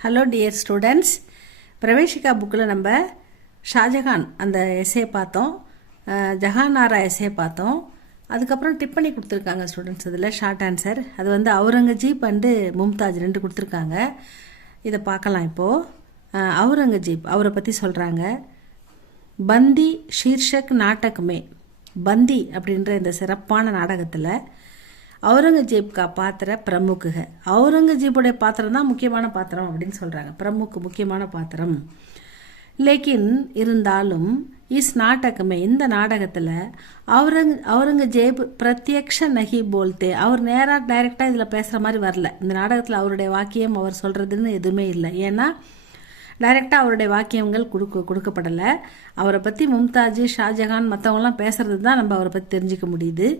Hello dear students, Praveshika புக்கில் நம்ம ஷாஜகான் அந்த எஸ்ஸே பார்த்தோம், ஜஹானாரா எஸ்ஸே பார்த்தோம். அதுக்கப்புறம் டிப்பனி கொடுத்துருக்காங்க ஸ்டூடெண்ட்ஸ். இதில் ஷார்ட் ஆன்சர் அது வந்து அவுரங்கஜீப் அண்டு மும்தாஜ் ரெண்டு கொடுத்துருக்காங்க. இதை பார்க்கலாம் இப்போது. அவுரங்கஜீப் அவரை பற்றி சொல்கிறாங்க. பந்தி ஷீர்ஷக் நாட்டகமே, பந்தி அப்படின்ற இந்த சிறப்பான நாடகத்தில் அவுரங்கஜீப் கா பாத்திர பிரமுக, அவுரங்கஜீப்புடைய பாத்திரம் தான் முக்கியமான பாத்திரம் அப்படின்னு சொல்கிறாங்க. பிரமுக முக்கியமான பாத்திரம். லேக்கின் இருந்தாலும் இஸ் நாட்டகமே, இந்த நாடகத்தில் அவுரங்கஜேப் பிரத்யக்ஷ நகி போல்தே, அவர் நேராக டைரெக்டாக இதில் பேசுகிற மாதிரி வரல. இந்த நாடகத்தில் அவருடைய வாக்கியம் அவர் சொல்கிறதுன்னு எதுவுமே இல்லை. ஏன்னா டைரெக்டாக அவருடைய வாக்கியங்கள் கொடுக்கப்படலை. அவரை பற்றி மும்தாஜ், ஷாஜகான் மற்றவங்களாம் பேசுகிறது தான் நம்ம அவரை பற்றி தெரிஞ்சிக்க முடியுது.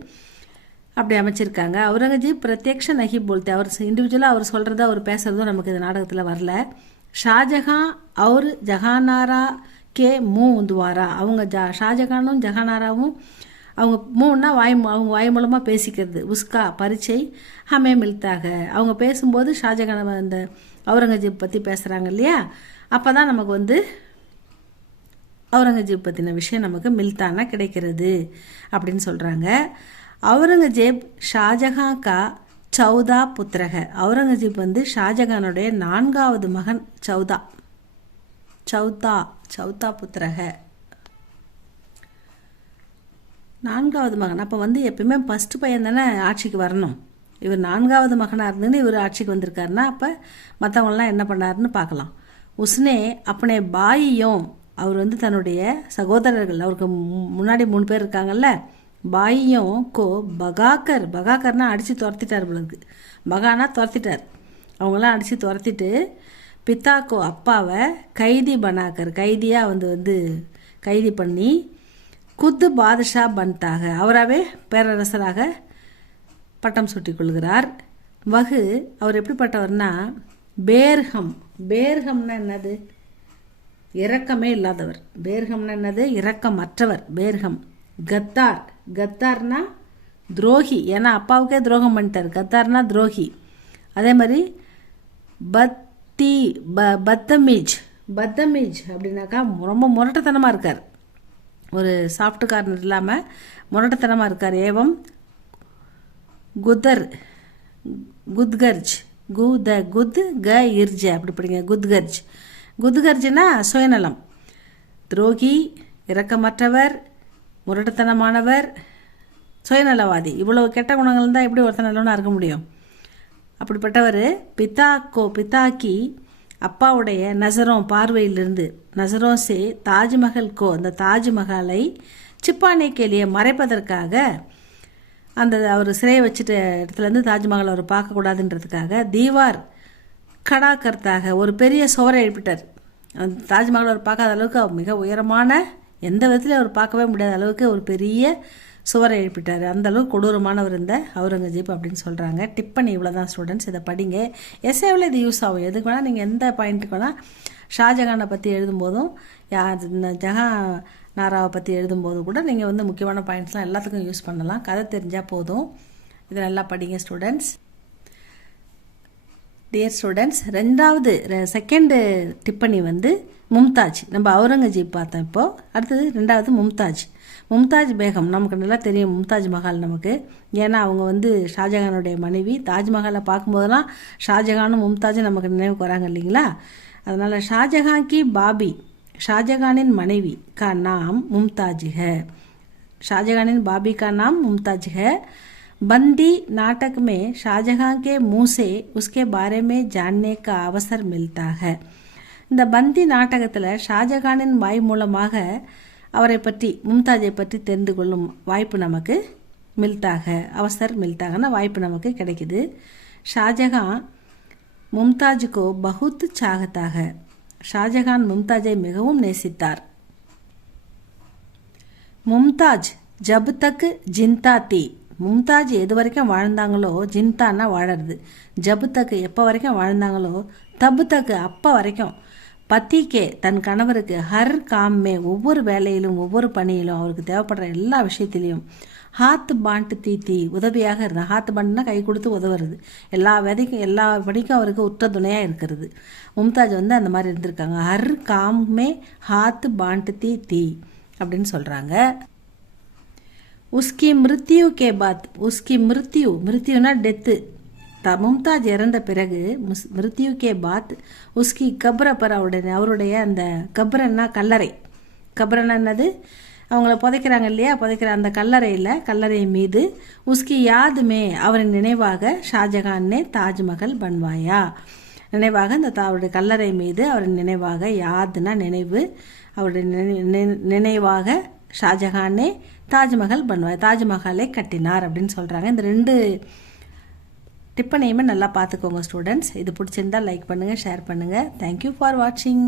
அப்படி அமைச்சிருக்காங்க. அவுரங்கஜீப் பிரத்யக்ஷ நகி போல்தே, அவர் இண்டிவிஜுவலாக அவர் சொல்கிறத அவர் பேசுகிறதும் நமக்கு இந்த நாடகத்தில் வரல. ஷாஜகான் அவர் ஜஹானாரா கே துவாரா, அவங்க ஷாஜகானும் ஜஹானாராவும் அவங்க மூணுன்னா அவங்க வாய் மூலமாக பேசிக்கிறது. உஸ்கா பரிச்சை ஹமே மில்தாக, அவங்க பேசும்போது ஷாஜகான் அந்த அவுரங்கஜீப் பற்றி பேசுகிறாங்க இல்லையா, அப்போ தான் நமக்கு வந்து அவுரங்கஜீப் பற்றின விஷயம் நமக்கு மில்தானா கிடைக்கிறது அப்படின்னு சொல்கிறாங்க. அவுரங்கஜேப் ஷாஜகான் கா சௌதா புத்திரக, அவுரங்கஜீப் வந்து ஷாஜகானுடைய 4வது மகன். சௌதா புத்திரக 4வது மகன். அப்போ வந்து எப்பயுமே ஃபஸ்ட்டு பையன் தானே ஆட்சிக்கு வரணும். இவர் 4வது மகனாக இருந்துன்னு இவர் ஆட்சிக்கு வந்திருக்காருன்னா அப்போ மற்றவங்களாம் என்ன பண்ணாருன்னு பார்க்கலாம். உஸ்னே அப்பனே பாயியும், அவர் வந்து தன்னுடைய சகோதரர்கள், அவருக்கு முன்னாடி 3 பேர் இருக்காங்கல்ல, பாயியும் கோ பகாக்கர்னா அடித்து துரத்திட்டார் பிள்ளைக்கு. பகானா துரத்திட்டார், அவங்களாம் அடித்து துரத்திட்டு பித்தாக்கோ அப்பாவை கைதி பனாக்கர், கைதியாக வந்து கைதி பண்ணி குத்து பாதுஷா பன்தாக, அவராகவே பேரரசராக பட்டம் சூட்டி கொள்கிறார். வகு அவர் எப்படிப்பட்டவர்னா பேர்ஹம்னா என்னது, இரக்கமே இல்லாதவர். பேர்ஹம்னா என்னது, இரக்கமற்றவர். பேர்ஹம். கத்தார்னா துரோகி, ஏன்னா அப்பாவுக்கே துரோகம் பண்ணிட்டார். கத்தார்னா துரோகி. அதே மாதிரி பத்தமீஜ் அப்படின்னாக்கா ரொம்ப முரட்டத்தனமாக இருக்கார். ஒரு சாஃப்ட் கார்னர் இல்லாமல் முரட்டத்தனமாக இருக்கார். ஏவம் குத்கர்ஜ் அப்படி படிங்க. குத்கர்ஜ்னா சுயநலம். துரோகி, இரக்கமற்றவர், முரட்டத்தனமானவர், சுயநலவாதி. இவ்வளவு கெட்ட குணங்கள் இருந்தால் எப்படி ஒருத்தர் நல்லவனாக இருக்க முடியும்? அப்படிப்பட்டவர். பித்தாக்கி அப்பாவுடைய நசரோம் பார்வையிலிருந்து, நசரோம் சே தாஜ்மஹல் அந்த தாஜ்மஹாலை சிப்பானே கேலியை மறைப்பதற்காக, அந்த அவர் சிறையை வச்சுட்ட இடத்துலேருந்து தாஜ்மஹால் அவர் பார்க்கக்கூடாதுன்றதுக்காக தீவார் கடாக்கர்த்தாக ஒரு பெரிய சுவரை எழுப்பிட்டார். அந்த தாஜ்மஹால் அவர் பார்க்காத அளவுக்கு மிக உயரமான, எந்த விதத்துலையும் அவர் பார்க்கவே முடியாத அளவுக்கு ஒரு பெரிய சுவரை எழுப்பிட்டார். அந்த அளவுக்கு கொடூரமானவர் இந்த அவுரங்கஜீப் அப்படின்னு சொல்கிறாங்க. டிப்பனி இவ்வளோ தான் ஸ்டூடெண்ட்ஸ். இதை படிங்க. எஸ்ஏவில் இது யூஸ் ஆகும். எதுக்கு வேணால் நீங்கள் எந்த பாயிண்ட்டுக்கு வேணால் ஷாஜகானை பற்றி எழுதும்போதும் ஜஹானாராவை பற்றி எழுதும்போதும் கூட நீங்கள் வந்து முக்கியமான பாயிண்ட்ஸ்லாம் எல்லாத்துக்கும் யூஸ் பண்ணலாம். கதை தெரிஞ்சால் போதும். இதை நல்லா படிங்க ஸ்டூடெண்ட்ஸ். டியர் ஸ்டூடெண்ட்ஸ், செகண்டு டிப்பனி வந்து மும்தாஜ். நம்ம அவுரங்கஜீப் பார்த்தோம். இப்போது அடுத்தது 2வது மும்தாஜ் பேகம். நமக்கு நல்லா தெரியும் மும்தாஜ் மஹால் நமக்கு. ஏன்னா அவங்க வந்து ஷாஜகானுடைய மனைவி. தாஜ்மஹாலை பார்க்கும்போதெல்லாம் ஷாஜகானும் மும்தாஜும் நமக்கு நினைவுக்கு வராங்க இல்லைங்களா? அதனால் ஷாஜகான் கி பாபி, ஷாஜகானின் மனைவி கா நாம் மும்தாஜ் ஹை. ஷாஜகானின் பாபி கா நாம் மும்தாஜ் ஹை. बंदी नाटक में शाहजहां के मुंह से उसके बारे में जानने का अवसर मिलता है. இந்த பந்தி நாடகத்தில் ஷாஜகானின் வாய் மூலமாக அவரை பற்றி, மும்தாஜை பற்றி தெரிந்து கொள்ளும் வாய்ப்பு நமக்கு மில்தாகனா வாய்ப்பு நமக்கு கிடைக்குது. ஷாஜகான் மும்தாஜுக்கு பகுத் சாகத்தாக, ஷாஜகான் மும்தாஜை மிகவும் நேசித்தார். மும்தாஜ் ஜப் தக் ஜிந்தா தி, மும்தாஜ் எது வரைக்கும் வாழ்ந்தாங்களோ, ஜிந்தான்னா வாழறது, ஜபு தக்கு எப்போ வரைக்கும் வாழ்ந்தாங்களோ, தபு தக்கு அப்போ வரைக்கும், பத்திக்கே தன் கணவருக்கு ஹர் காம்மே ஒவ்வொரு வேலையிலும் ஒவ்வொரு பணியிலும் அவருக்கு தேவைப்படுற எல்லா விஷயத்திலையும், ஹாத் பாண்ட் தீ உதவியாக இருந்தார். ஹாத் பாண்ட்னா கை கொடுத்து உதவுறது, எல்லா படிக்கும் அவருக்கு உற்ற துணையாக இருக்கிறது. மும்தாஜ் வந்து அந்த மாதிரி இருந்திருக்காங்க. ஹர் காம் மே ஹாத் பாண்ட் தீ அப்படின்னு சொல்கிறாங்க. உஸ்கி மிருத்யு கே பாத், உஸ்கி மிருத்யுனா டெத்து, மும்தாஜ் இறந்த பிறகு மிருத்யு கே பாத் உஸ்கி கப்ர பர் அவருடைய அந்த கப்ரன்னா கல்லறை, கப்ரன்னா என்னது, அவங்கள புதைக்கிறாங்க இல்லையா, புதைக்கிற அந்த கல்லறை மீது உஸ்கி யாதுமே அவரின் நினைவாக ஷாஜகானே தாஜ்மஹல் பன்வாயா, நினைவாக அந்த அவருடைய கல்லறை மீது அவரின் நினைவாக, யாதுனா நினைவு, அவருடைய நினைவாக ஷாஜகானே தாஜ்மஹல் பன்வாயா, தாஜ்மஹாலை கட்டினார் அப்படின்னு சொல்கிறாங்க. இந்த 2 டிப்பனையுமே நல்லா பார்த்துக்கோங்க ஸ்டூடெண்ட்ஸ். இது பிடிச்சிருந்தால் லைக் பண்ணுங்கள், ஷேர் பண்ணுங்கள். தேங்க்யூ ஃபார் வாட்சிங்.